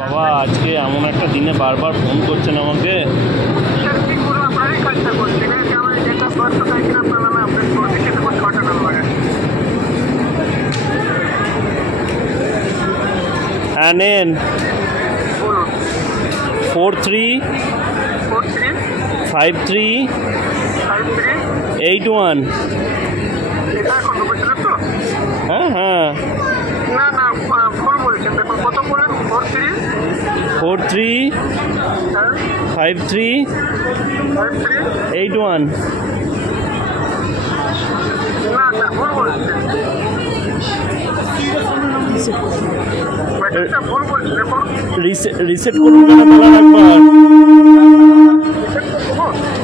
বাবা আজকে এমন একটা দিনে বারবার ফোন করছেন আমাকে। হ্যাঁ নেন 435381। হ্যাঁ হ্যাঁ 435381। রিসেট করুন কেন তাহলে একবার।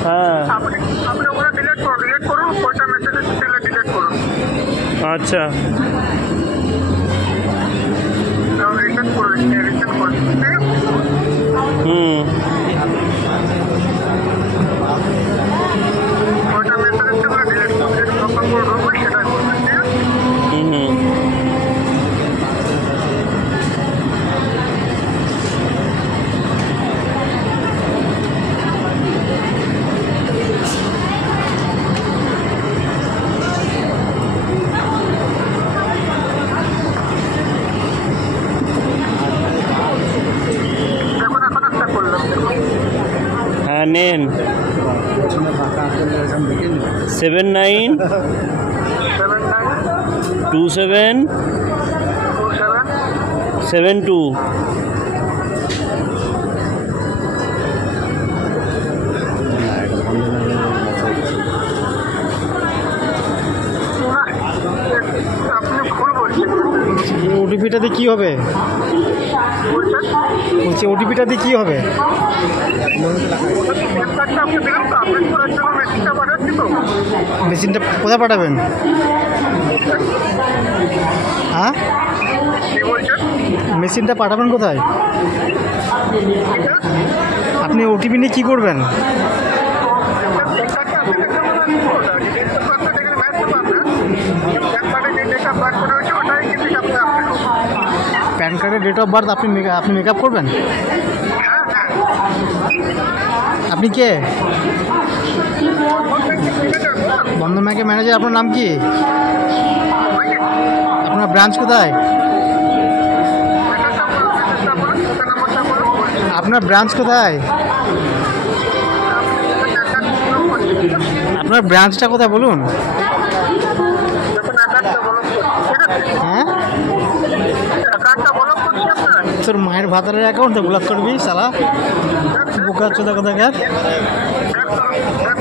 হ্যাঁ আচ্ছা হুম হ্যাঁ নেন 792772। ওটিপিটাতে কি হবে? বলছি ওটিপিটাতে কি হবে? মেশিনটা কোথায় পাঠাবেন? হ্যাঁ মেশিনটা পাঠাবেন কোথায়? আপনি ওটিপি নিয়ে কী করবেন? প্যান কার্ডের ডেট অফ বার্থ আপনি মেকআপ করবেন? আপনি কে? বন্ধন ব্যাংকের ম্যানেজার। আপনার নাম কি? আপনার ব্রাঞ্চ কোথায়? আপনার ব্রাঞ্চ কোথায়? আপনার ব্রাঞ্চটা কোথায় বলুন? হ্যাঁ তোর মায়ের ভাতারের অ্যাকাউন্টে ব্লক করবি শালা, বোকা চোদা কোথাকার।